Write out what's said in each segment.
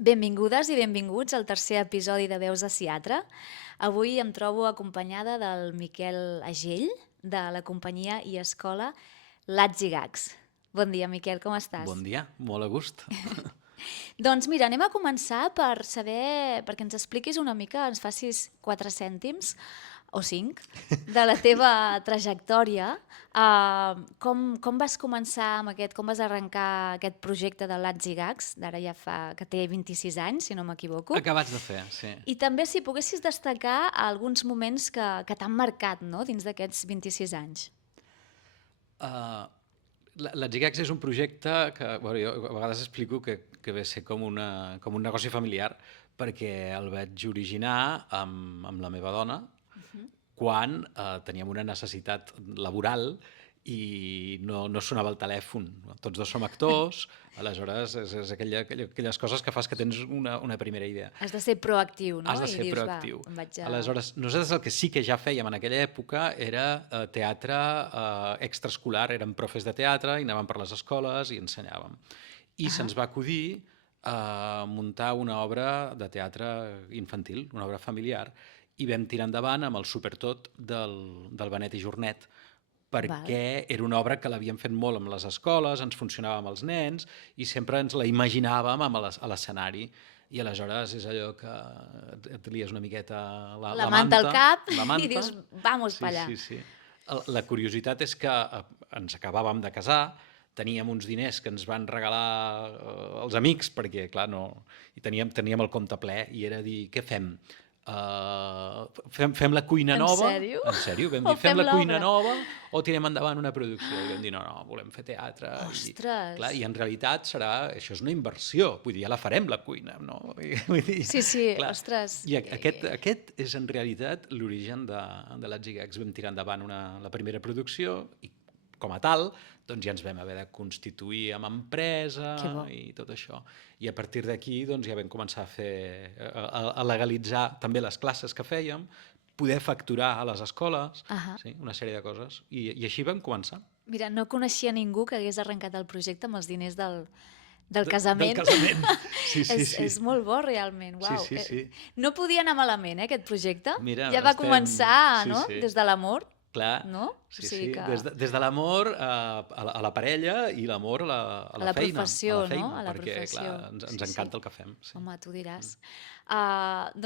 Benvingudes i benvinguts al tercer episodi de Veus de Ciatre. Avui em trobo acompanyada del Miquel Agell, de la companyia i escola Lats i Gags. Bon dia, Miquel, com estàs? Bon dia, molt a gust. Doncs mira, anem a començar per saber, perquè ens expliquis una mica, ens facis 4 cèntims o 5 de la teva trajectòria. Com vas començar amb aquest, com vas arrencar aquest projecte de Lats i Gags, d'ara ja fa, que té 26 anys, si no m'equivoco. Acabats de fer, sí. I també si poguessis destacar alguns moments que t'han marcat, no?, dins d'aquests 26 anys. La Gigax és un projecte que bueno, jo a vegades explico que ve a ser com un negoci familiar perquè el vaig originar amb la meva dona quan teníem una necessitat laboral i no sonava el telèfon. Tots dos som actors, aleshores és aquelles coses que fas que tens una primera idea. Has de ser proactiu, no? Has de I ser dius, proactiu. Va, em vaig a... Aleshores, nosaltres el que sí que ja fèiem en aquella època era teatre extraescolar, érem profes de teatre i anàvem per les escoles i ensenyàvem. I se'ns va acudir muntar una obra de teatre infantil, una obra familiar, i vam tirar endavant amb el Supertot del Benet i Jornet, perquè era una obra que l'havíem fet molt amb les escoles, ens funcionava amb els nens i sempre ens la imaginàvem a l'escenari. I aleshores és allò que et lies una miqueta la manta al cap la manta. I dius, vamos pa allà. Sí. La curiositat és que ens acabàvem de casar, teníem uns diners que ens van regalar els amics, perquè clar, i teníem el compte ple, i era dir, què fem? Fem la cuina nova. En sèrio? En sèrio, vam dir, fem la cuina nova o tirem endavant una producció? I vam dir, no, volem fer teatre. Ostres! I en realitat això és una inversió, vull dir, ja la farem la cuina, no? Vull dir, Sí, clar. Ostres. I aquest és en realitat l'origen de Lats i Gags. Vam tirar endavant la primera producció i com a tal, doncs ja ens vam haver de constituir amb empresa i tot això. I a partir d'aquí doncs, ja vam començar a legalitzar també les classes que fèiem, poder facturar a les escoles, sí, una sèrie de coses. I així vam començar. Mira, no coneixia ningú que hagués arrencat el projecte amb els diners del casament. Del casament, sí. És molt bo, realment. Uau. Sí. No podia anar malament, aquest projecte. Mira, ja va començar, no? Des de l'amor. Clar, no? sí. Des de l'amor a la parella i l'amor a la feina. Professió, a la feina, no? A la perquè professió. Clar, ens encanta el que fem. Sí. Home, tu diràs.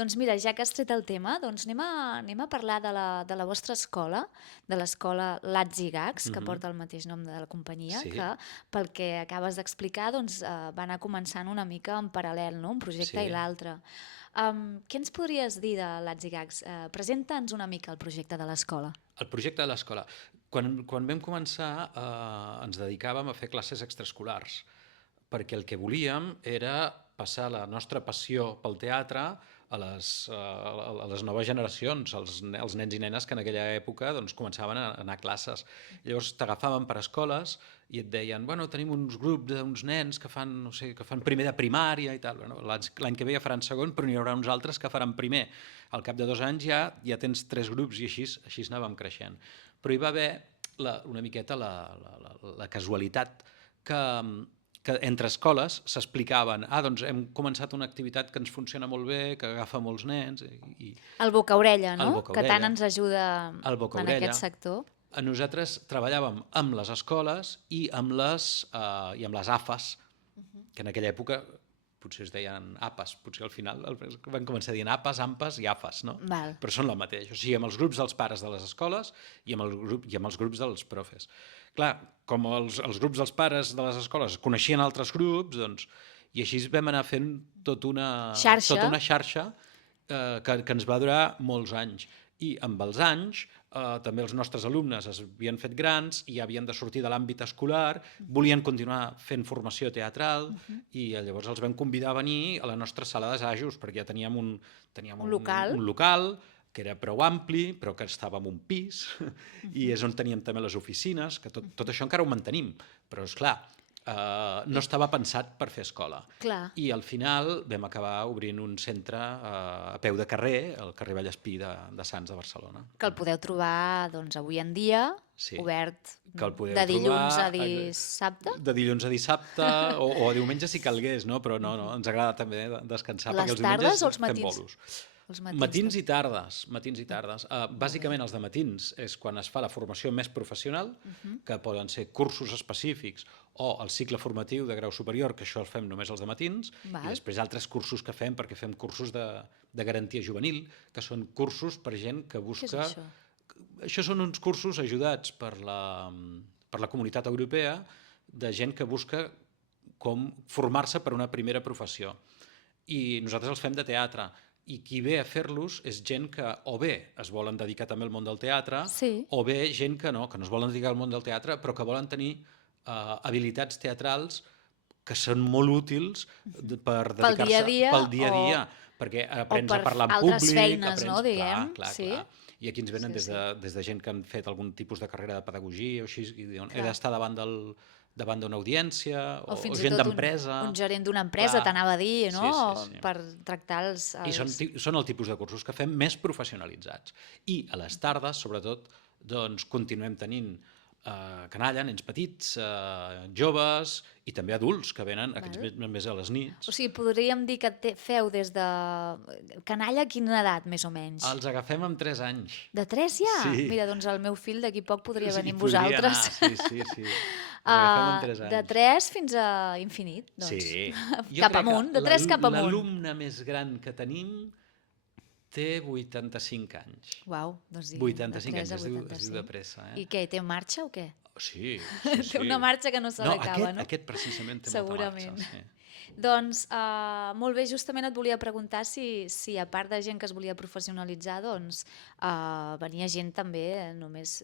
Doncs mira, ja que has tret el tema, doncs anem a parlar de la vostra escola, de l'escola Lats i Gags, que porta el mateix nom de la companyia, que pel que acabes d'explicar doncs, va anar començant una mica en paral·lel, no? Un projecte i l'altre. Què ens podries dir de Lats i Gags? Presenta'ns una mica el projecte de l'escola. El projecte de l'escola. Quan vam començar ens dedicàvem a fer classes extraescolars, perquè el que volíem era passar la nostra passió pel teatre a les noves generacions, als nens i nenes que en aquella època doncs, començaven a anar a classes. Llavors t'agafaven per escoles i et deien, bueno, tenim uns grups d'uns nens que fan, no sé, que fan primer de primària i tal. Bueno, l'any que ve ja faran segon, però n'hi haurà uns altres que faran primer. Al cap de 2 anys ja tens 3 grups i així anàvem creixent. Però hi va haver una miqueta la casualitat que entre escoles s'explicaven, doncs hem començat una activitat que ens funciona molt bé, que agafa molts nens. El boca-orella, no? Que tant ens ajuda en aquest sector. Nosaltres treballàvem amb les escoles i amb les AFAs, que en aquella època potser es deien APAs, potser al final van començar dient APAs, AMPAs i AFAs, no? Però són la mateixa. O sigui, amb els grups dels pares de les escoles i amb els grups dels profes. Clar, com els grups dels pares de les escoles coneixien altres grups, doncs, i així vam anar fent tota una xarxa que ens va durar molts anys. I amb els anys també els nostres alumnes es havien fet grans i havien de sortir de l'àmbit escolar, volien continuar fent formació teatral i llavors els vam convidar a venir a la nostra sala d'assajos perquè ja teníem un local que era prou ampli, però que estava en un pis i és on teníem també les oficines, que tot això encara ho mantenim, però esclar, no estava pensat per fer escola. I al final vam acabar obrint un centre a peu de carrer, al carrer Vallespí de Sants de Barcelona. Que el podeu trobar doncs, avui en dia obert que el podeu de dilluns trobar, a dissabte? De dilluns a dissabte, o a diumenge si calgués, no? Però no, ens agrada també descansar, perquè Les els diumenges tardes o els fem matins? bolos. Els Matins i tardes, matins i tardes. Bàsicament els de matins és quan es fa la formació més professional, que poden ser cursos específics o el cicle formatiu de grau superior, que això el fem només els de matins, i després altres cursos que fem, perquè fem cursos de garantia juvenil, que són cursos per gent que busca... Què és això? Això són uns cursos ajudats per la Comunitat Europea de gent que busca com formar-se per una primera professió. I nosaltres els fem de teatre. I qui ve a fer-los és gent que o bé es volen dedicar també al món del teatre, o bé gent que no es volen dedicar al món del teatre, però que volen tenir habilitats teatrals que són molt útils per dedicar-se pel dia a dia, perquè aprens a parlar en públic, altres feines, no, diguem. Clar. I aquí ens venen des de gent que han fet algun tipus de carrera de pedagogia o així, i diuen, he d'estar davant d'una audiència, o gent d'empresa. Un gerent d'una empresa, t'anava a dir, no? Sí. Per tractar els... I són el tipus de cursos que fem més professionalitzats. I a les tardes, sobretot, doncs continuem tenint canalla, nens petits, joves i també adults que venen aquests més a les nits. O sigui, podríem dir que feu des de canalla a quina edat, més o menys? Els agafem amb 3 anys. De 3 ja? Sí. Mira, doncs el meu fill d'aquí poc podria venir amb vosaltres. Sí. Els agafem amb 3 anys. De 3 fins a infinit, doncs. Sí. Cap amunt, de 3 cap amunt. L'alumne més gran que tenim té 85 anys. Uau, doncs 85 anys, es diu de pressa. I què, té marxa o què? Sí. Té una marxa que no se l'acaba, no? Aquest precisament té molta marxa. Sí. Doncs molt bé, justament et volia preguntar si a part de gent que es volia professionalitzar, doncs venia gent també només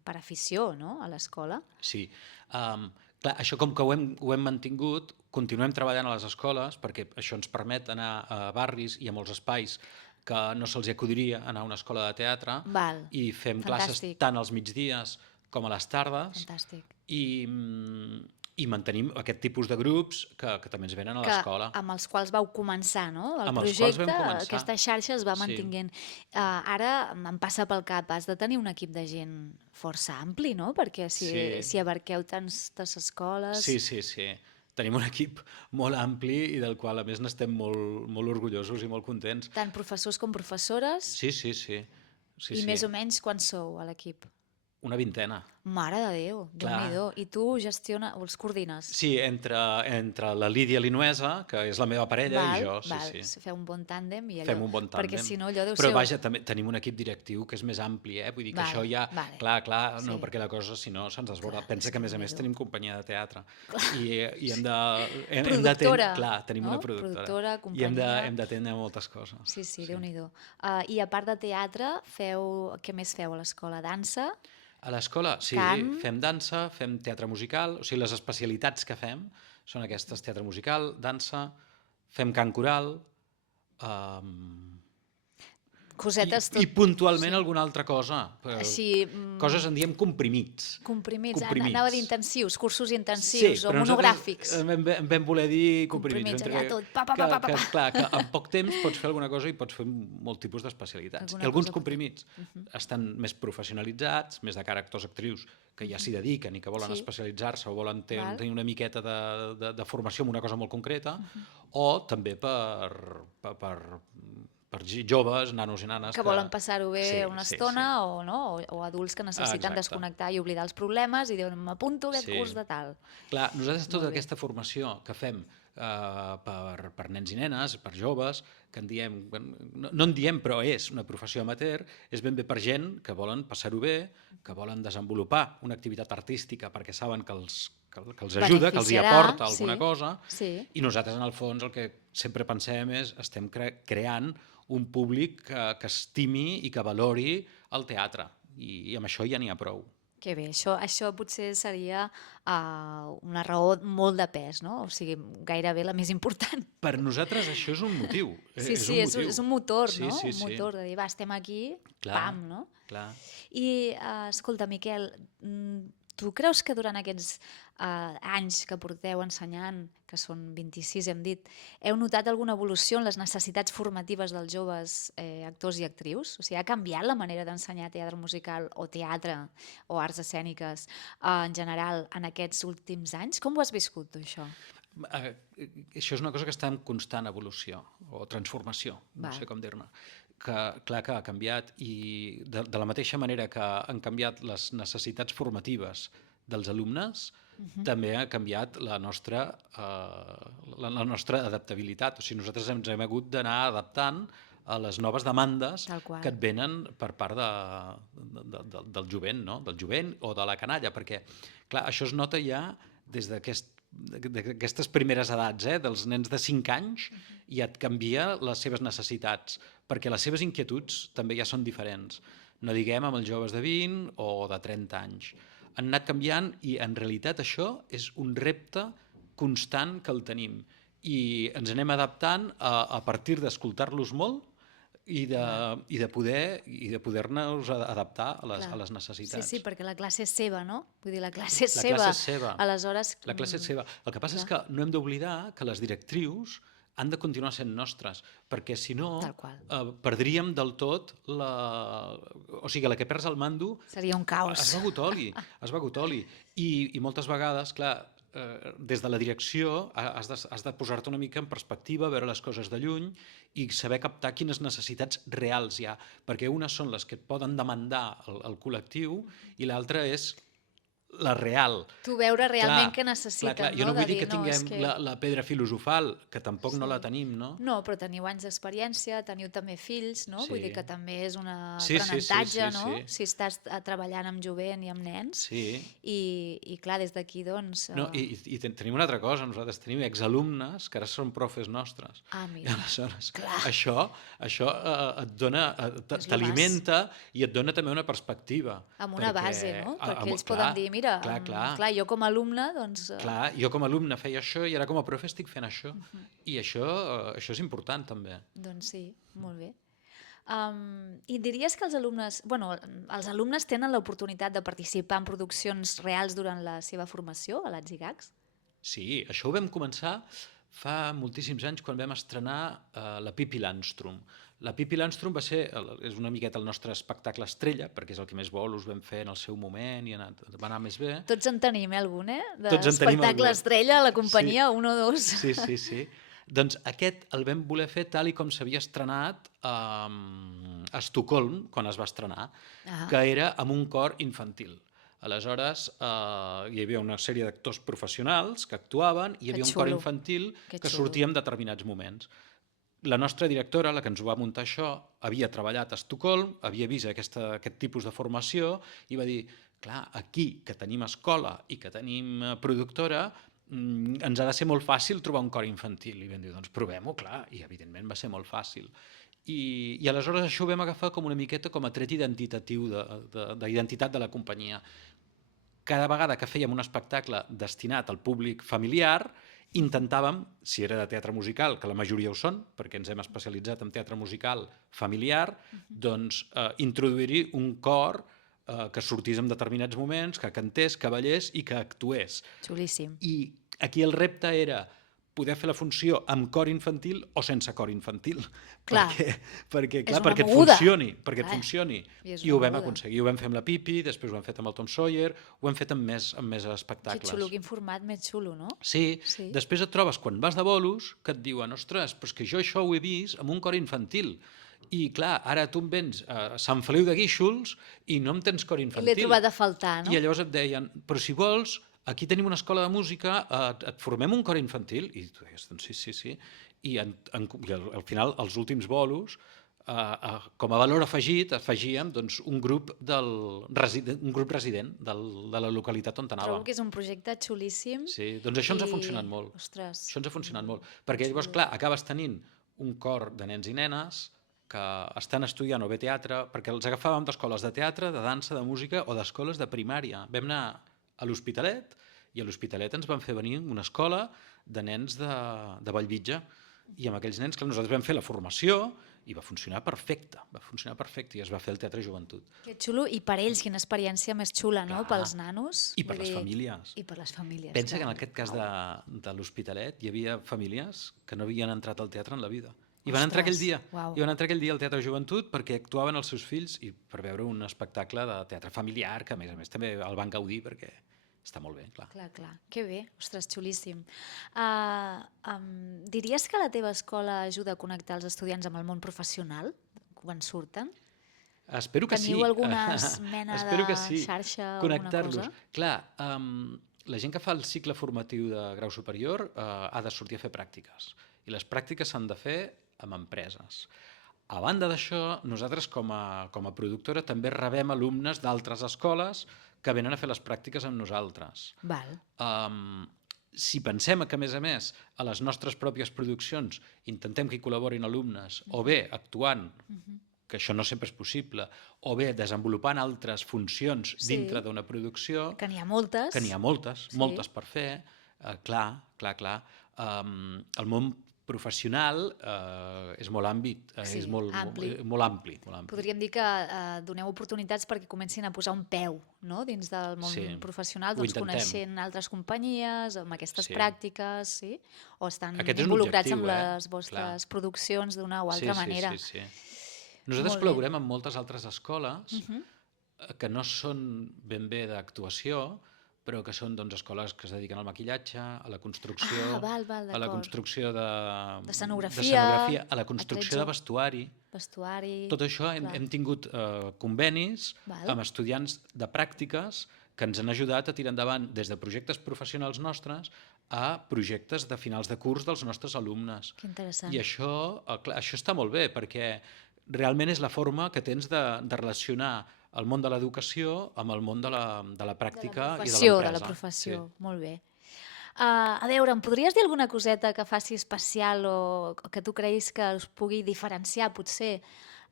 per afició, no?, a l'escola. Sí. Clar, això com que ho hem mantingut, continuem treballant a les escoles, perquè això ens permet anar a barris i a molts espais que no se'ls acudiria anar a una escola de teatre, i fem classes tant als migdies com a les tardes. Fantàstic. I mantenim aquest tipus de grups que també ens venen a l'escola. Amb els quals vau començar, no? El projecte, aquesta xarxa es va mantinguent. Ara em passa pel cap, has de tenir un equip de gent força ampli, no? Perquè si abarqueu tantes escoles... Sí. Tenim un equip molt ampli i del qual, a més, n'estem molt orgullosos i molt contents. Tant professors com professores? Sí. I més o menys quants sou a l'equip? Una vintena. Mare de Déu, Déu-n'hi-do. I tu els coordines? Sí, entre la Lídia Linuesa, que és la meva parella, i jo. Sí. Feu un bon tàndem i allò. Fem un bon tàndem. Perquè si no, allò deu ser... Però vaja, també tenim un equip directiu que és més ampli, Vull dir que això ja... Clar, no, perquè la cosa, si no, se'ns desborda. Pensa que, a més tenim companyia de teatre. I hem de... Productora. Clar, tenim una productora. I hem d'atendre moltes coses. Sí, Déu-n'hi-do. I a part de teatre, què més feu a l'escola? Dansa? A l'escola, sí, fem dansa, fem teatre musical, o sigui, les especialitats que fem són aquestes: teatre musical, dansa, fem cant coral, cosetes tot... I puntualment alguna altra cosa. Així... Coses en diem comprimits. Comprimits. Anava d'intensius, cursos intensius o monogràfics. Sí, però en vam voler dir comprimits. Allà tot, Clar, que en poc temps pots fer alguna cosa i pots fer molt tipus d'especialitats. I alguns comprimits estan més professionalitzats, més de cara a actors, actrius, que ja s'hi dediquen i que volen especialitzar-se o volen tenir una miqueta de formació en una cosa molt concreta, o també per joves, nanos i nanes... Que volen passar-ho bé una estona, o adults que necessiten desconnectar i oblidar els problemes i diuen, m'apunto aquest curs de tal. Clar, nosaltres tota aquesta formació que fem per nens i nenes, per joves, que en diem, no en diem, però és una professió amateur, és ben bé per gent que volen passar-ho bé, que volen desenvolupar una activitat artística perquè saben que els ajuda, que els hi aporta alguna cosa, i nosaltres, en el fons, el que sempre pensem és estem creant un públic que estimi i que valori el teatre, i amb això ja n'hi ha prou. Que bé, això potser seria una raó molt de pes, no? O sigui, gairebé la més important. Per nosaltres això és un motiu. Sí, és un motor, no? Un motor de dir, va, estem aquí, pam, no? Clar. I, escolta, Miquel, tu creus que durant aquests anys que porteu ensenyant, que són 26 hem dit, heu notat alguna evolució en les necessitats formatives dels joves actors i actrius? O sigui, ha canviat la manera d'ensenyar teatre musical o teatre o arts escèniques en general en aquests últims anys? Com ho has viscut, tu, això? Això és una cosa que està en constant evolució o transformació, no sé com dir-ne. Que, clar que ha canviat i de la mateixa manera que han canviat les necessitats formatives dels alumnes, també ha canviat la nostra adaptabilitat. O sigui, nosaltres ens hem hagut d'anar adaptant a les noves demandes que et venen per part del jovent, no? Del jovent o de la canalla, perquè clar, això es nota ja des d'aquestes primeres edats, dels nens de 5 anys, ja et canvia les seves necessitats, perquè les seves inquietuds també ja són diferents. No diguem amb els joves de 20 o de 30 anys. Han anat canviant i en realitat això és un repte constant que el tenim i ens anem adaptant a partir d'escoltar-los molt i de poder-nos adaptar a les necessitats. Sí, perquè la classe és seva, no? Vull dir, la classe és seva. Classe és seva. Aleshores... La classe és seva. El que passa és que no hem d'oblidar que les directrius han de continuar sent nostres, perquè si no perdríem del tot O sigui, la que perds el mando... Seria un caos. Es begut oli. I moltes vegades, clar, des de la direcció has de posar-te una mica en perspectiva, veure les coses de lluny i saber captar quines necessitats reals hi ha, perquè unes són les que et poden demandar el col·lectiu i l'altra és la real. Tu veure realment què necessiten. Clar. Jo no vull dir que tinguem la pedra filosofal, que tampoc no la tenim, no? No, però teniu anys d'experiència, teniu també fills, no? Vull dir que també és un aprenentatge, no? Si estàs treballant amb jovent i amb nens. I clar, des d'aquí, doncs... No, i tenim una altra cosa, nosaltres tenim exalumnes que ara són profes nostres. Mira. Aleshores, això et dona, t'alimenta i et dona també una perspectiva. Amb una base, no? Perquè ells poden dir, mira, clar, jo com a alumne, doncs... Clar, jo com a alumne feia això i ara com a profe estic fent això. I això és important, també. Doncs sí, molt bé. I diries que els alumnes tenen l'oportunitat de participar en produccions reals durant la seva formació a l'Atzigags? Sí, això ho vam començar fa moltíssims anys quan vam estrenar la Pippi Landström. La Pippi Landström és una miqueta el nostre espectacle estrella, perquè és el que més bolos vam fer en el seu moment i va anar més bé. Tots en tenim, algun, d'espectacle estrella a la companyia, un o dos. Sí. Doncs aquest el vam voler fer tal i com s'havia estrenat a Estocolm, quan es va estrenar, que era amb un cor infantil. Aleshores, hi havia una sèrie d'actors professionals que actuaven i hi havia un cor infantil que sortia en determinats moments. La nostra directora, la que ens ho va muntar això, havia treballat a Estocolm, havia vist aquest tipus de formació i va dir, clar, aquí que tenim escola i que tenim productora, ens ha de ser molt fàcil trobar un cor infantil. I vam dir, doncs provem-ho, clar, i evidentment va ser molt fàcil. I aleshores això ho vam agafar com una miqueta com a tret identitatiu d'identitat de la companyia. Cada vegada que fèiem un espectacle destinat al públic familiar, intentàvem, si era de teatre musical, que la majoria ho són, perquè ens hem especialitzat en teatre musical familiar, doncs introduir-hi un cor que sortís en determinats moments, que cantés, que ballés i que actués. Xulíssim. I aquí el repte era poder fer la funció amb cor infantil o sense cor infantil. Perquè et funcioni. I ho vam aconseguir. Ho vam fer amb la Pippi, després ho hem fet amb el Tom Sawyer, ho hem fet amb més espectacles. Que xulo, quin format més xulo, no? Sí. Després et trobes, quan vas de bolos, que et diuen, ostres, però és que jo això ho he vist amb un cor infantil. I clar, ara tu em vens a Sant Feliu de Guíxols i no em tens cor infantil. I l'he trobat a faltar, no? I llavors et deien, però si vols, aquí tenim una escola de música, et formem un cor infantil? I tu deies, doncs sí. I al final, els últims bolos, com a valor afegit, afegíem un grup resident de la localitat on anàvem. Trobo que és un projecte xulíssim. Sí, doncs això ens ha funcionat molt. Ostres. Això ens ha funcionat molt. Perquè llavors, clar, acabes tenint un cor de nens i nenes que estan estudiant o bé teatre, perquè els agafàvem d'escoles de teatre, de dansa, de música o d'escoles de primària. Vam anar a l'Hospitalet i a l'Hospitalet ens van fer venir una escola de nens de Bellvitge I amb aquells nens, que nosaltres vam fer la formació i va funcionar perfecte, i es va fer el Teatre Joventut. Que xulo, i per ells, quina experiència més xula, no?, Clar. pels nanos. I per les famílies. I per les famílies, Pensa que en clar. aquest cas de l'Hospitalet hi havia famílies que no havien entrat al teatre en la vida. I van entrar aquell dia. Uau. I van entrar aquell dia al Teatre Joventut perquè actuaven els seus fills i per veure un espectacle de teatre familiar que, a més també el van gaudir perquè està molt bé, clar. Clar. Que bé. Ostres, xulíssim. Diries que la teva escola ajuda a connectar els estudiants amb el món professional quan surten? Espero que sí. Teniu alguna mena Espero de que sí. xarxa, alguna Connectar-los. cosa? Clar, la gent que fa el cicle formatiu de grau superior ha de sortir a fer pràctiques. I les pràctiques s'han de fer amb empreses. A banda d'això, nosaltres com a productora també rebem alumnes d'altres escoles que venen a fer les pràctiques amb nosaltres. Val. Si pensem que, a més, a les nostres pròpies produccions intentem que hi col·laborin alumnes, o bé actuant, que això no sempre és possible, o bé desenvolupant altres funcions dintre d'una producció... Que n'hi ha moltes. Que n'hi ha moltes per fer. Clar. El món professional és molt és molt ampli. Podríem dir que doneu oportunitats perquè comencin a posar un peu, no?, dins del món professional, doncs coneixent altres companyies, amb aquestes pràctiques, sí? O estan involucrats amb les vostres produccions d'una o altra manera. Sí. Nosaltres col·laborem amb moltes altres escoles que no són ben bé d'actuació, però que són escoles que es dediquen al maquillatge, a la construcció, a la construcció de escenografia, a la construcció de vestuari. Tot això hem tingut convenis amb estudiants de pràctiques que ens han ajudat a tirar endavant des de projectes professionals nostres a projectes de finals de curs dels nostres alumnes. Que interessant. I això està molt bé, perquè realment és la forma que tens de relacionar el món de l'educació amb el món de la pràctica i de l'empresa. De la professió, molt bé. A veure, em podries dir alguna coseta que faci especial o que tu creguis que us pugui diferenciar, potser,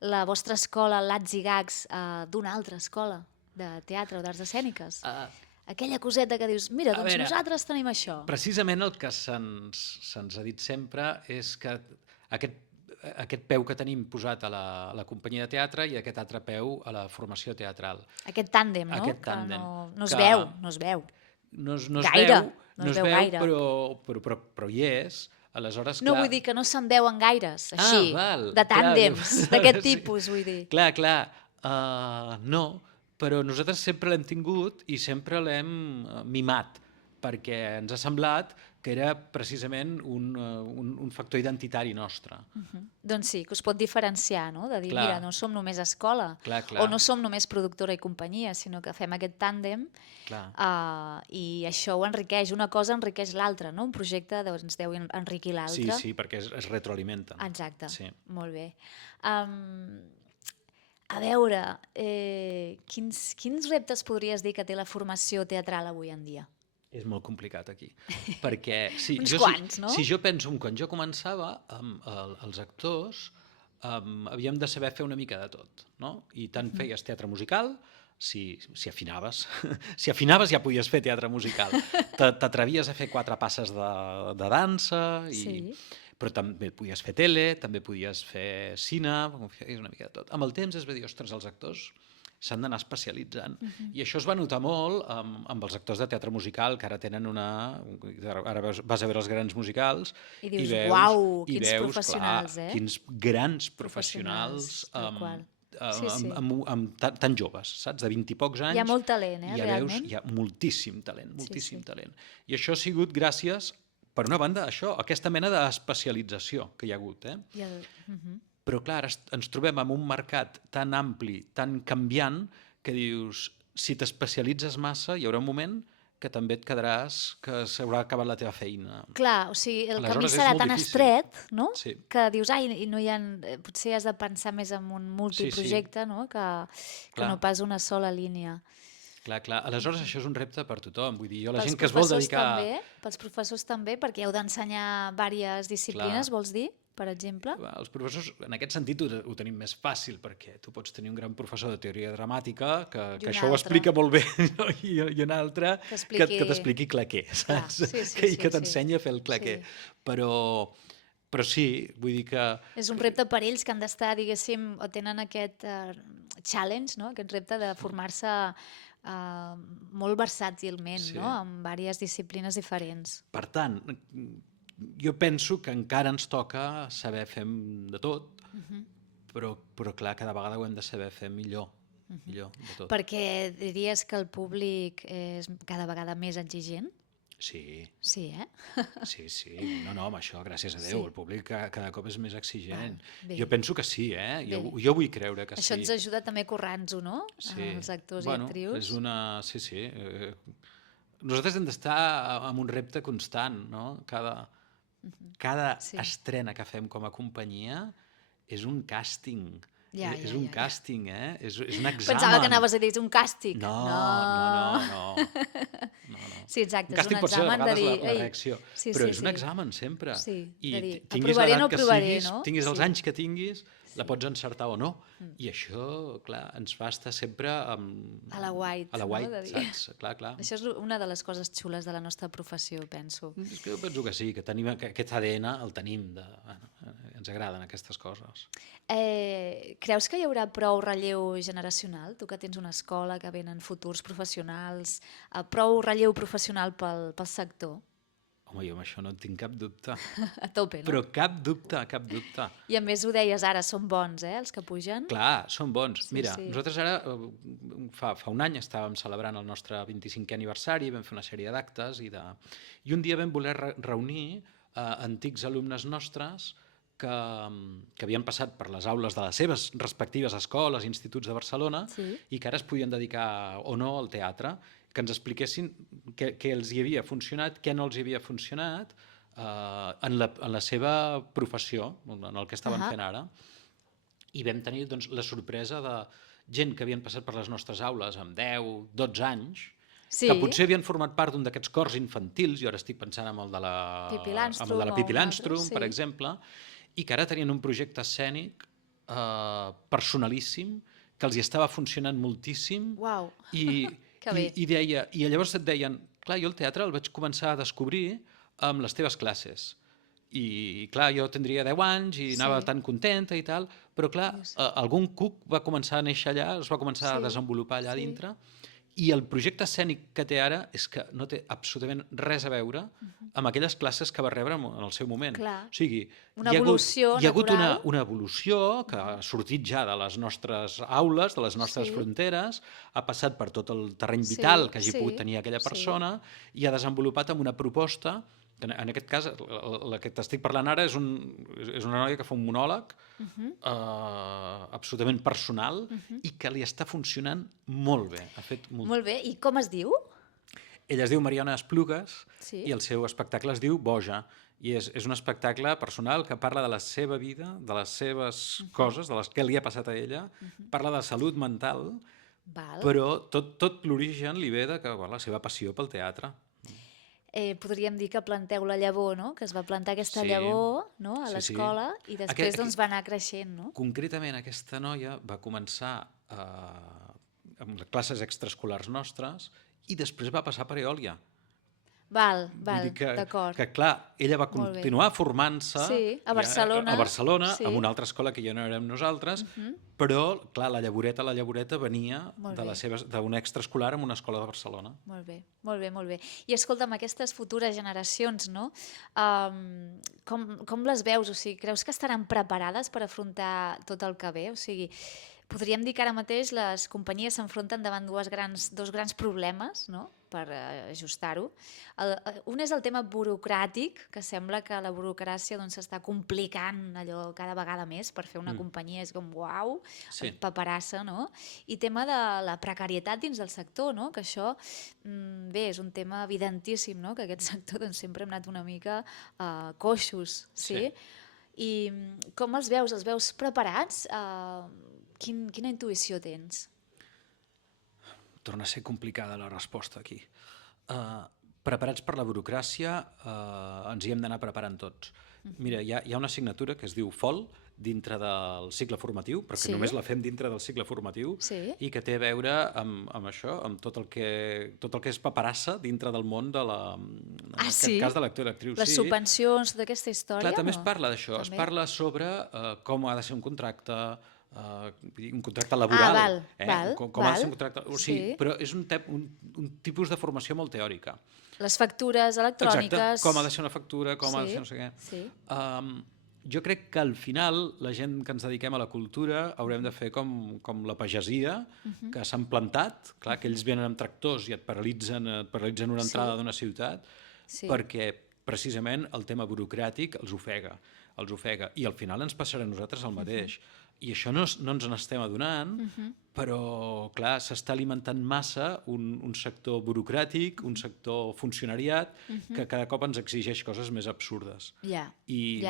la vostra escola, l'Ats i Gags, d'una altra escola de teatre o d'arts escèniques? Aquella coseta que dius, mira, doncs nosaltres tenim això. Precisament el que se'ns ha dit sempre és que aquest peu que tenim posat a la companyia de teatre i aquest altre peu a la formació teatral. Aquest tàndem, no? Aquest tàndem. Que no es veu. No es veu gaire. Però hi és. Aleshores, no vull dir que no se'n veuen gaires, així, de tàndems, d'aquest tipus, vull dir. Clar. No, però nosaltres sempre l'hem tingut i sempre l'hem mimat, perquè ens ha semblat que era precisament un factor identitari nostre. Doncs sí, que us pot diferenciar, no? De dir, mira, no som només escola, o no som només productora i companyia, sinó que fem aquest tàndem i això ho enriqueix. Una cosa enriqueix l'altra, no? Un projecte ens deu enriquir l'altre. Sí, perquè es retroalimenten. Exacte, molt bé. A veure, quins reptes podries dir que té la formació teatral avui en dia? És molt complicat aquí, perquè quants, no? Si jo penso en quan jo començava, els actors havíem de saber fer una mica de tot, no? I tant feies teatre musical, si afinaves, ja podies fer teatre musical. T'atrevies a fer 4 passes de dansa, però també podies fer tele, també podies fer cine, feies una mica de tot. Amb el temps es va dir, ostres, els actors s'han d'anar especialitzant. I això es va notar molt amb els actors de teatre musical, que ara tenen ara vas a veure els grans musicals i dius, uau, quins professionals, quins grans professionals tan joves, saps? De 20 i pocs anys. Hi ha molt talent, realment. Hi ha moltíssim talent. I això ha sigut gràcies, per una banda, aquesta mena d'especialització que hi ha hagut. Però, clar, ens trobem en un mercat tan ampli, tan canviant, que dius, si t'especialitzes massa, hi haurà un moment que també et quedaràs, que s'haurà acabat la teva feina. Clar, o sigui, el camí serà tan estret, no? Que dius, potser has de pensar més en un multiprojecte, no? Que no pas una sola línia. Clar. Aleshores, això és un repte per tothom. Vull dir, la gent que es vol dedicar... Pels professors també, perquè heu d'ensenyar diverses disciplines, vols dir? Per exemple? Els professors, en aquest sentit, ho tenim més fàcil, perquè tu pots tenir un gran professor de teoria dramàtica que això ho explica molt bé, i un altre que t'expliqui claqué, saps? I que t'ensenya a fer el claqué. Però Però sí, vull dir que... És un repte per ells que han d'estar, diguéssim, o tenen aquest challenge, no? Aquest repte de formar-se molt versàtilment, Sí. no? En diverses disciplines diferents. Per tant, jo penso que encara ens toca saber fer de tot, però clar, cada vegada ho hem de saber fer millor de tot. Perquè diries que el públic és cada vegada més exigent? Sí, Sí, sí. No, amb això, gràcies a Déu, Sí. el públic cada cop és més exigent. Bé. Jo penso que sí, Bé. Jo vull creure que Això sí. ens ajuda també a currar-nos-ho, no? Sí. Els actors Bueno, i actrius. és una... Sí. Nosaltres hem d'estar amb un repte constant, no? Cada Sí. estrena que fem com a companyia és un càsting. És un Ja. càsting, és un examen. Pensava que anaves a dir un càstig. No. Sí, exacte, Un càsting és un pot ser a examen de vegades dir... la reacció, però és un sí. examen sempre. Sí, I de dir, tinguis aprovaré o no l'edat que aprovaré, siguis, no? tinguis els Sí. anys que tinguis, la pots encertar o no. I això, clar, ens fa estar sempre amb... A la white, a la white, no? De dir. saps? Clar. Això és una de les coses xules de la nostra professió, penso. És que jo penso que sí, que tenim aquest ADN, el tenim, ens agraden aquestes coses. Creus que hi haurà prou relleu generacional? Tu que tens una escola, que venen futurs professionals, prou relleu professional pel sector? Home, jo amb això no en tinc cap dubte. A tope, no? Però cap dubte. I a més ho deies ara, són bons, els que pugen? Clar, són bons. Sí, Mira, sí. nosaltres ara, fa un any, estàvem celebrant el nostre 25è aniversari, vam fer una sèrie d'actes i un dia vam voler reunir antics alumnes nostres que havien passat per les aules de les seves respectives escoles i instituts de Barcelona i que ara es podien dedicar o no al teatre, que ens expliquessin què els hi havia funcionat, què no els hi havia funcionat en la seva professió, en el que estaven fent ara. I vam tenir doncs, la sorpresa de gent que havien passat per les nostres aules amb 10, 12 anys, que potser havien format part d'un d'aquests cors infantils, jo ara estic pensant en el de la Pippi Landström, per exemple, i que ara tenien un projecte escènic personalíssim, que els hi estava funcionant moltíssim. Uau! I llavors et deien, clar, jo el teatre el vaig començar a descobrir amb les teves classes. I clar, jo tindria 10 anys i anava tan contenta i tal, però clar, algun cuc va començar a néixer allà, es va començar a desenvolupar allà dintre, i el projecte escènic que té ara és que no té absolutament res a veure amb aquelles classes que va rebre en el seu moment. Clar. O sigui, una evolució hi ha hagut natural. una evolució que ha sortit ja de les nostres aules, de les nostres fronteres, ha passat per tot el terreny vital que hagi pogut tenir aquella persona i ha desenvolupat amb una proposta. En aquest cas, la que t'estic parlant ara és una noia que fa un monòleg absolutament personal i que li està funcionant molt bé. Ha fet Molt bé, i com es diu? Ella es diu Mariona Esplugues Sí. i el seu espectacle es diu Boja. I és un espectacle personal que parla de la seva vida, de les seves coses, de les que li ha passat a ella, parla de salut mental, però tot l'origen li ve de la seva passió pel teatre. Podríem dir que planteu la llavor, no? Que es va plantar aquesta llavor, no? A l'escola i després doncs, va anar creixent, no? Concretament, aquesta noia va començar amb les classes extraescolars nostres i després va passar per Eòlia. Val, d'acord. Que clar, ella va continuar formant-se a Barcelona, amb una altra escola que ja no érem nosaltres, però clar, la llavoreta venia d'un extraescolar en una escola de Barcelona. Molt bé. I escolta'm, aquestes futures generacions, no? Com les veus? O sigui, creus que estaran preparades per afrontar tot el que ve? O sigui, podríem dir que ara mateix les companyies s'enfronten davant dos grans problemes, no?, per ajustar-ho. Un és el tema burocràtic, que sembla que la burocràcia s'està complicant allò cada vegada més per fer una companyia, és com uau, paperassa, no? I tema de la precarietat dins del sector, no? Que això, bé, és un tema evidentíssim, no? Que aquest sector sempre hem anat una mica coixos, sí? I com els veus? Els veus preparats? Quina intuïció tens? Torna a ser complicada la resposta aquí. Preparats per la burocràcia, ens hi hem d'anar preparant tots. Mira, hi ha una assignatura que es diu FOL, dintre del cicle formatiu, però que només la fem dintre del cicle formatiu, i que té a veure amb això, amb tot el que és paperassa dintre del món de en aquest cas de l'actor i l'actriu. Les subvencions, tota aquesta història? Clar, també es parla d'això, es parla sobre com ha de ser un contracte laboral. Com ha de ser un contracte... Però és un tipus de formació molt teòrica. Les factures electròniques... Exacte, com ha de ser una factura, com ha de ser no sé què. Jo crec que al final la gent que ens dediquem a la cultura haurem de fer com la pagesia, que s'han plantat, clar, que ells venen amb tractors i et paralitzen una entrada d'una ciutat, perquè precisament el tema burocràtic els ofega. I al final ens passarà a nosaltres el mateix. I això no ens n'estem adonant, però, clar, s'està alimentant massa un sector burocràtic, un sector funcionariat, que cada cop ens exigeix coses més absurdes. I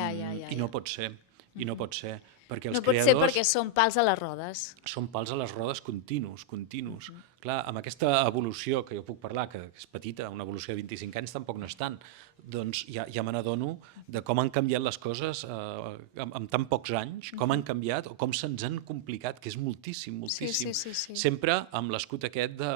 no pot ser. I no pot ser. Perquè els creadors... No pot ser perquè són pals a les rodes. Són pals a les rodes continus. Clar, amb aquesta evolució, que jo puc parlar, que és petita, una evolució de 25 anys tampoc no és tant, doncs ja me n'adono de com han canviat les coses en tan pocs anys, com han canviat o com se'ns han complicat, que és moltíssim. Sempre amb l'escut aquest de...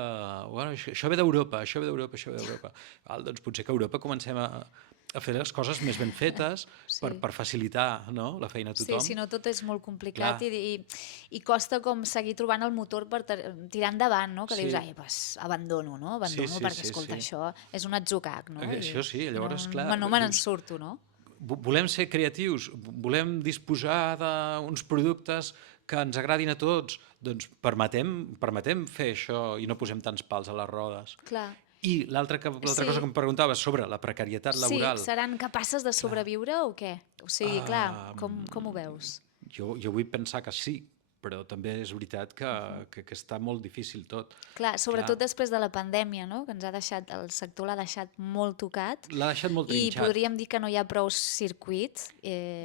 Bueno, això ve d'Europa. Doncs potser que a Europa comencem a fer les coses més ben fetes per facilitar la feina a tothom. Si no tot és molt complicat i costa com seguir trobant el motor per tirar endavant, no? Que dius, abandono, perquè escolta, això és un atzucac, no? Això sí, llavors, clar... No me n'en surto, no? Volem ser creatius, volem disposar d'uns productes que ens agradin a tots, doncs permetem fer això i no posem tants pals a les rodes. Clar. I l'altra cosa que em preguntaves sobre la precarietat laboral... Sí, seran capaces de sobreviure o què? O sigui, clar, com ho veus? Jo vull pensar que sí, però també és veritat que està molt difícil tot. Clar, sobretot després de la pandèmia, no? Que ens ha deixat, el sector l'ha deixat molt tocat. L'ha deixat molt trinxat. I podríem dir que no hi ha prou circuit.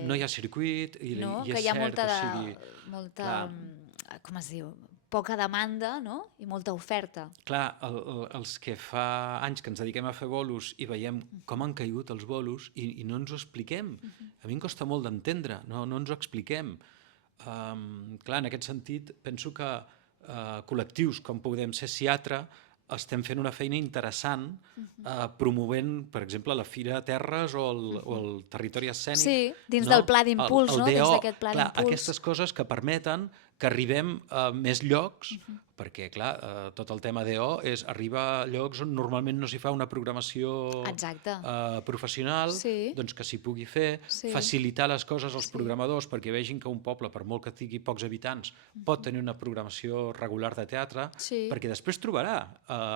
No hi ha circuit i és cert. Que hi ha molta com es diu? Poca demanda, no? I molta oferta. Clar, els que fa anys que ens dediquem a fer bolos i veiem com han caigut els bolos i no ens ho expliquem. A mi em costa molt d'entendre, no ens ho expliquem. Clar, en aquest sentit, penso que col·lectius com podem ser Siatra estem fent una feina interessant promovent, per exemple, la Fira Terres o el Territori Escènic. Sí, dins del pla d'impuls, no? Dins d'aquest pla d'impuls. Aquestes coses que permeten que arribem a més llocs, perquè, clar, tot el tema d'EO és arribar a llocs on normalment no s'hi fa una programació professional, doncs que s'hi pugui fer, facilitar les coses als programadors perquè vegin que un poble, per molt que tingui pocs habitants, pot tenir una programació regular de teatre, perquè després trobarà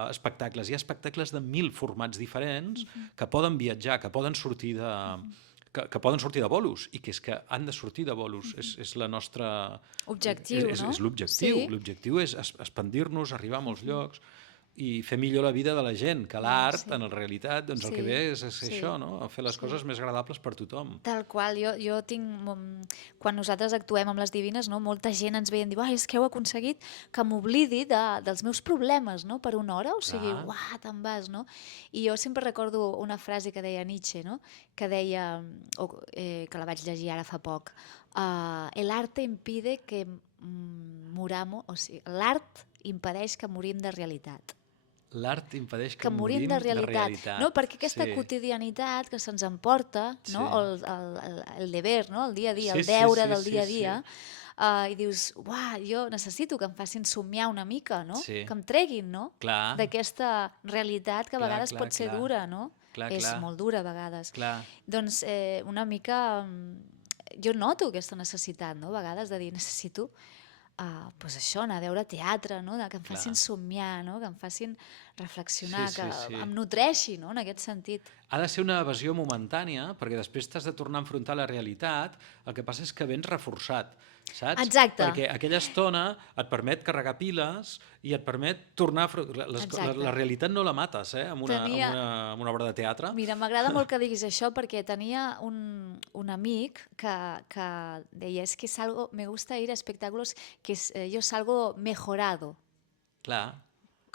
espectacles. Hi ha espectacles de 1000 formats diferents que poden viatjar, que poden sortir de bolos i que és que han de sortir de bolos. És la nostra... Objectiu, no? És l'objectiu. L'objectiu és expandir-nos, arribar a molts llocs i fer millor la vida de la gent, que l'art, en la realitat, doncs el que ve és això, no? Fer les coses més agradables per tothom. Tal qual. Jo tinc... Quan nosaltres actuem amb les Divines, molta gent ens veia i diu, és que heu aconseguit que m'oblidi dels meus problemes, no? Per una hora, o sigui, te'n vas, no? I jo sempre recordo una frase que deia Nietzsche, no? Que deia, que la vaig llegir ara fa poc, el arte impide que muramos, o sigui, l'art impedeix que morim de realitat. L'art impedeix que morim de realitat. No? Perquè aquesta quotidianitat que se'ns emporta, no? El deber, no? El dia a dia, el deure del dia a dia, i dius, jo necessito que em facin somiar una mica, no? Que em treguin, no? D'aquesta realitat que a vegades pot ser dura, no? És molt dura a vegades. Doncs una mica jo noto aquesta necessitat, no? A vegades de dir, necessito això, anar a veure teatre, que em facin somiar, que em facin reflexionar, que em nodreixi, en aquest sentit. Ha de ser una evasió momentània, perquè després t'has de tornar a enfrontar la realitat, el que passa és que vens reforçat, saps? Exacte. Perquè aquella estona et permet carregar piles i et permet tornar a... La realitat no la mates, amb una obra de teatre. Mira, m'agrada molt que diguis això, perquè tenia un amic que deia, es que me gusta ir a espectáculos que yo salgo mejorado. Clar.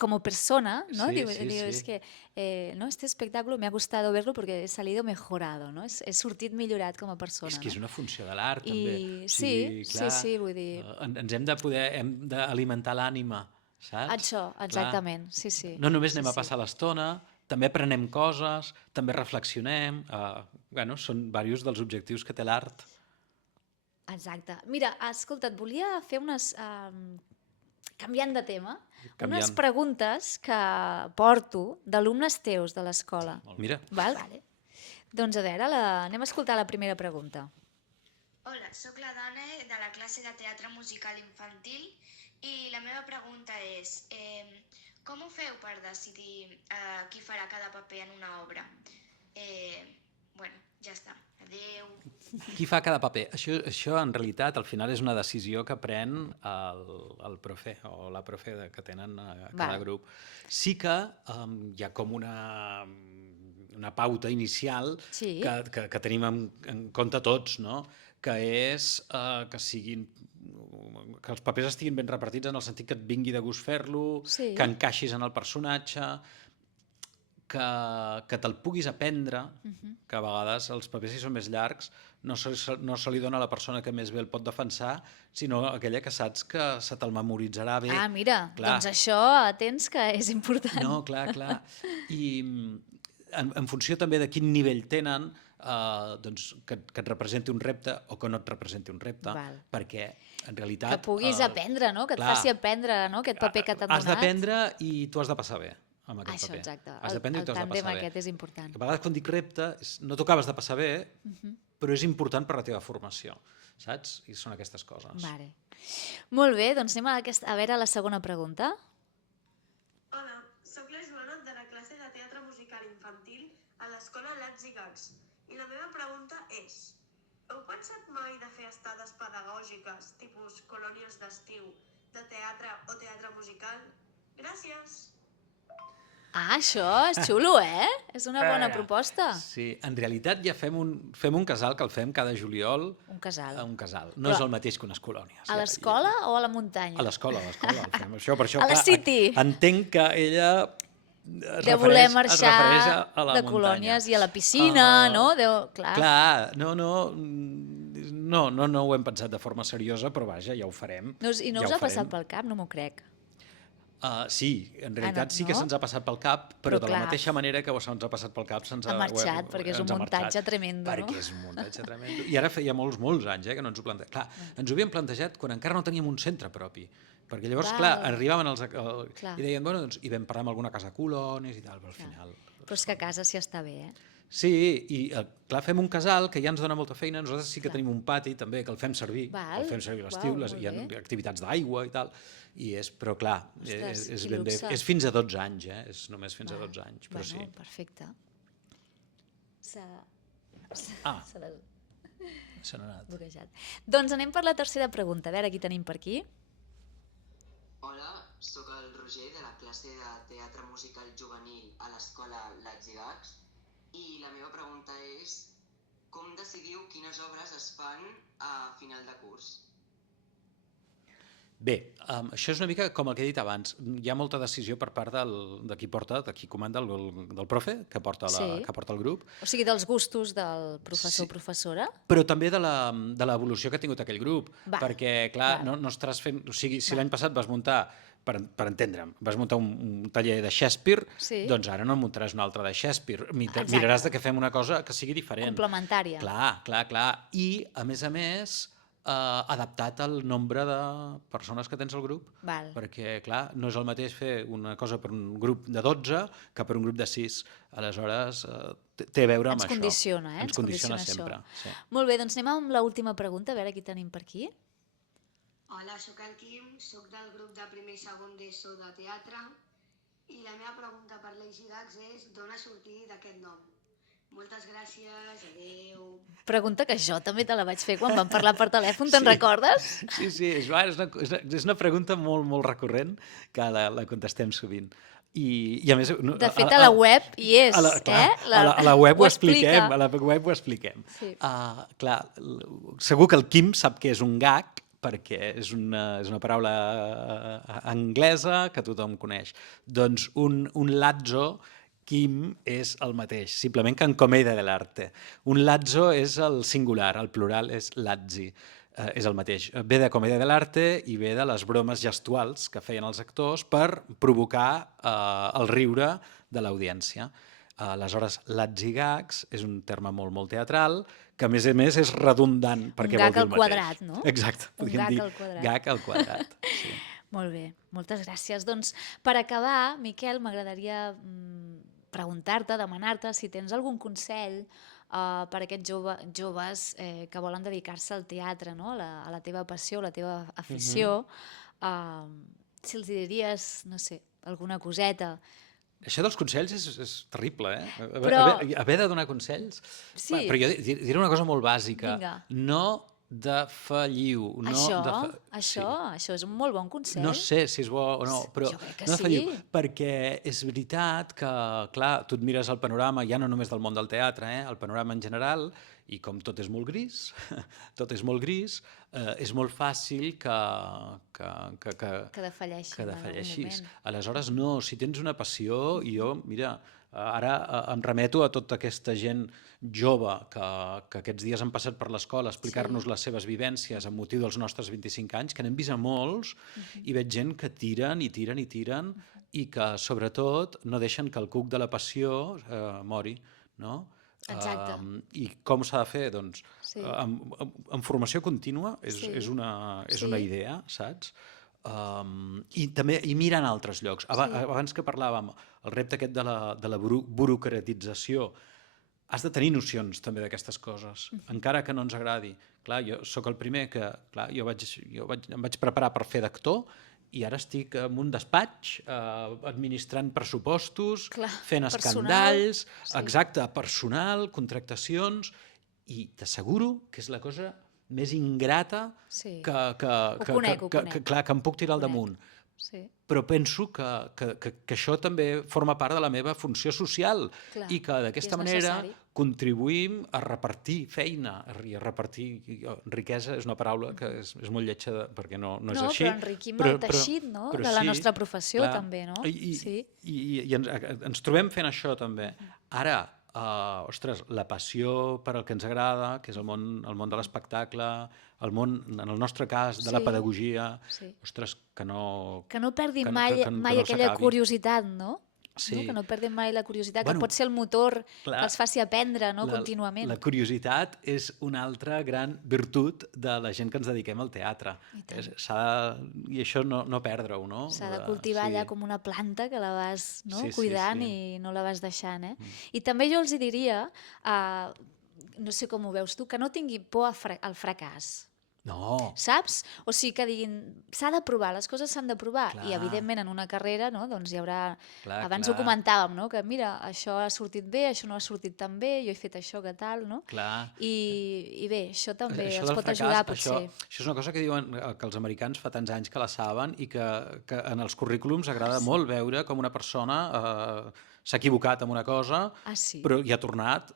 como persona, ¿no? Sí, Digo, sí, es sí. que ¿no? Este espectáculo me ha gustado verlo porque he salido mejorado, no? He sortit millorat com a persona, És que és no? una funció de l'art, també. I O sí, sigui, sí, clar, sí, vull dir, ens hem d'alimentar l'ànima, saps? això, Clar, exactament, sí, sí, no només sí, anem a sí. passar l'estona, també aprenem coses, també reflexionem. Bueno, són diversos dels objectius que té l'art. Exacte. Mira, escolta, et volia fer canviant de tema, unes Canviant. preguntes que porto d'alumnes teus de l'escola. Mira, Val? Vale. Doncs a veure, anem a escoltar la primera pregunta. Hola, sóc la Dana de la classe de teatre musical infantil i la meva pregunta és com ho feu per decidir qui farà cada paper en una obra? Bueno, ja està. Adeu. qui fa cada paper? Això en realitat al final és una decisió que pren el profe o la profe que tenen a cada Val. grup. Sí que hi ha com una pauta inicial Sí. que tenim en compte tots, no? Que és que siguin que els papers estiguin ben repartits en el sentit que et vingui de gust fer-lo, Sí. que encaixis en el personatge, que te'l puguis aprendre, que a vegades els papers, si són més llargs, no se li dona a la persona que més bé el pot defensar, sinó aquella que saps que se te'l memoritzarà bé. Ah, mira, Clar. doncs això atents que és important. No, clar. I en funció també de quin nivell tenen, doncs, que et representi un repte o que no et representi un repte, Val. perquè en realitat... Que puguis aprendre, no? Que et clar, faci aprendre, no? Aquest paper que t'han donat. Has d'aprendre i tu has de passar bé amb aquest Això, paper. exacte. Has d'aprendre i El tu has de tàndem passar bé. aquest és important. A vegades quan dic repte, no t'ho acabes de passar bé, però és important per la teva formació, saps? I són aquestes coses. Vale. Molt bé, doncs anem a veure la segona pregunta. Hola, sóc la Joana de la classe de teatre musical infantil a l'escola Lats i Gags. I la meva pregunta és: heu pensat mai de fer estades pedagògiques, tipus colònies d'estiu, de teatre o teatre musical? Gràcies! Ah, això és xulo, És una bona proposta. Sí, en realitat ja fem un casal que el fem cada juliol Un casal. a un casal. No Però és el mateix que unes colònies. A l'escola o a la muntanya? A l'escola el fem. Per això, A la clar, City. Entenc que ella De voler marxar a la de muntanya. colònies i a la piscina, no? Clar. Clar, no ho hem pensat de forma seriosa, però vaja, ja ho farem. I no ja us ho ha passat farem. pel cap? No m'ho crec. Sí, en realitat sí que no? se'ns ha passat pel cap, Però però de la clar. mateixa manera que se'ns ha passat pel cap se'ns Ha marxat, perquè és un ens ha marxat. muntatge tremendo, no? Perquè és un muntatge tremendo. I ara feia molts anys que no ens ho plantejàvem. Clar, ens ho havíem plantejat quan encara no teníem un centre propi. Perquè llavors, Val. clar, arribaven Clar. i deien, bueno, doncs, i vam parlar amb alguna casa de colònies i tal, però al final... Però és que a casa s'hi està bé, Sí, i clar, fem un casal que ja ens dona molta feina. Nosaltres sí que tenim un pati també que el fem servir. Val. El fem servir a l'estiu, Uau, molt hi ha bé. activitats d'aigua i tal. Però clar, Ostres, és quin ben bé. luxe. És fins a 12 anys, és només fins a 12 anys, però sí. Perfecte. Ah, S'ha se n'ha anat. bloquejat. Doncs anem per la tercera pregunta. A veure, qui tenim per aquí? Hola, sóc el Roger de la classe de teatre musical juvenil a l'escola Lats i Gags i la meva pregunta és com decidiu quines obres es fan a final de curs? Bé, això és una mica com el que he dit abans. Hi ha molta decisió per part de qui comanda, del profe, que porta el grup, O sigui, dels gustos del professor o Sí. professora? però també de l'evolució que ha tingut aquell grup. Val, Perquè, clar, val. no estaràs fent... O sigui, si l'any passat vas muntar, per entendre'm, vas muntar un taller de Shakespeare, Sí. doncs ara no en muntaràs un altre de Shakespeare. Exacte. Miraràs que fem una cosa que sigui diferent. Complementària. Clar. I, a més, adaptat al nombre de persones que tens al grup. Val. Perquè, clar, no és el mateix fer una cosa per un grup de 12 que per un grup de 6. Aleshores, té a veure amb Ens això. condiciona, Ens condiciona això. sempre. Sí. Molt bé, doncs anem amb l'última pregunta, a veure qui tenim per aquí. Hola, sóc el Quim, sóc del grup de primer i segon d'ESO de teatre i la meva pregunta per l'Eix i Gags és d'on ha sortit aquest nom? Moltes gràcies, adeu. Pregunta que jo també te la vaig fer quan vam parlar per telèfon, te'n recordes? Sí, és una pregunta molt recurrent que la contestem sovint. I a més... De fet, a la web hi és, A la web ho expliquem, explica. a la web ho expliquem. Sí. Clar, segur que el Quim sap que és un gag, perquè és una paraula anglesa que tothom coneix. Doncs un lazzo, Quim, és el mateix, simplement que en comèdia de l'arte. Un lazzo és el singular, el plural és lazzi. És el mateix. Ve de comèdia de l'arte i ve de les bromes gestuals que feien els actors per provocar el riure de l'audiència. Aleshores, lazzigags és un terme molt, molt teatral que, a més, és redundant perquè vol dir el mateix. Un gag al quadrat, no? Exacte, podríem dir gag al quadrat. Sí. Molt bé, moltes gràcies. Doncs, per acabar, Miquel, m'agradaria preguntar-te, demanar-te si tens algun consell per a aquests joves que volen dedicar-se al teatre, no? a la teva passió, a la teva afició. Si els diries, no sé, alguna coseta. Això dels consells és terrible, eh? Haver de donar consells? Sí. Però jo diré una cosa molt bàsica. Vinga. No defalliu. Això és un molt bon consell. No sé si és bo o no, però jo crec que no defalliu, sí. perquè és veritat que, clar, tu et mires el panorama, ja no només del món del teatre, el panorama en general, i com tot és molt gris, és molt fàcil que defalleixis. Aleshores, no, si tens una passió, mira, ara em remeto a tota aquesta gent jove que aquests dies han passat per l'escola a explicar-nos les seves vivències amb motiu dels nostres 25 anys, que n'hem vist a molts, i veig gent que tiren i que, sobretot, no deixen que el cuc de la passió mori, no? Exacte. I com s'ha de fer? Doncs amb formació contínua és una idea, saps? I mirant altres llocs. Abans que parlàvem, el repte aquest de la burocratització, has de tenir nocions també d'aquestes coses, encara que no ens agradi. Clar, jo sóc el primer que, clar, jo em vaig preparar per fer d'actor i ara estic en un despatx administrant pressupostos, fent escandalls, exacte, personal, contractacions, i t'asseguro que és la cosa més ingrata que em puc tirar al damunt. Però penso que això també forma part de la meva funció social i que d'aquesta manera contribuïm a repartir feina, i a repartir riquesa. És una paraula que és molt lletja perquè no és així. No, però enriquim el teixit de la nostra professió també, no? I ens trobem fent això també. Ara, ostres, la passió per al que ens agrada, que és el món de l'espectacle, el món, en el nostre cas, de la pedagogia, ostres, que no perdin mai aquella curiositat, no? Que no perdin mai la curiositat, que pot ser el motor que els faci aprendre contínuament. La curiositat és una altra gran virtut de la gent que ens dediquem al teatre. I això no perdre-ho, no? S'ha de cultivar allà com una planta que la vas cuidant i no la vas deixant. I també jo els diria, no sé com ho veus tu, que no tingui por al fracàs. No. Saps? O sigui, que diguin, s'ha de provar, les coses s'han de provar. I, evidentment, en una carrera, doncs hi haurà... Abans ho comentàvem, no? Que mira, això ha sortit bé, això no ha sortit tan bé, jo he fet això, que tal, no? I bé, això també els pot ajudar, potser. Això és una cosa que diuen que els americans fa tants anys que la saben i que en els currículums agrada molt veure com una persona s'ha equivocat en una cosa, però hi ha tornat,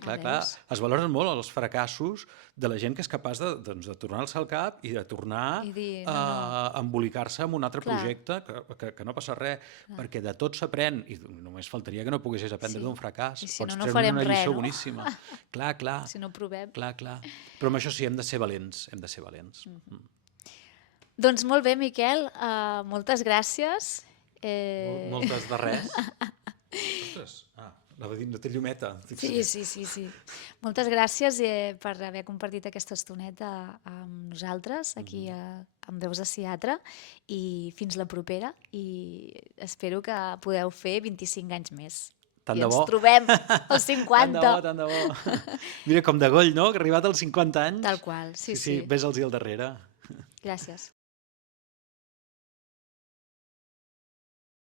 clar. Es valoren molt els fracassos de la gent que és capaç de tornar-se al cap i de tornar a embolicar-se en un altre projecte, que no passa res, perquè de tot s'aprèn, i només faltaria que no poguessis aprendre d'un fracàs. I si no, no farem res, no? Pots treure una lliçó boníssima. Clar. Si no provem. Clar. Però amb això sí, hem de ser valents, Doncs molt bé, Miquel, moltes gràcies. Moltes de res. Ostres, anava a dir, no té llumeta. Sí. Moltes gràcies per haver compartit aquesta estoneta amb nosaltres, aquí amb Veus de Teatre, i fins la propera, i espero que podeu fer 25 anys més. I ens trobem als 50. Tant de bo. Mira, com de goll, no?, que ha arribat als 50 anys. Tal qual, sí. Ves-los al darrere. Gràcies.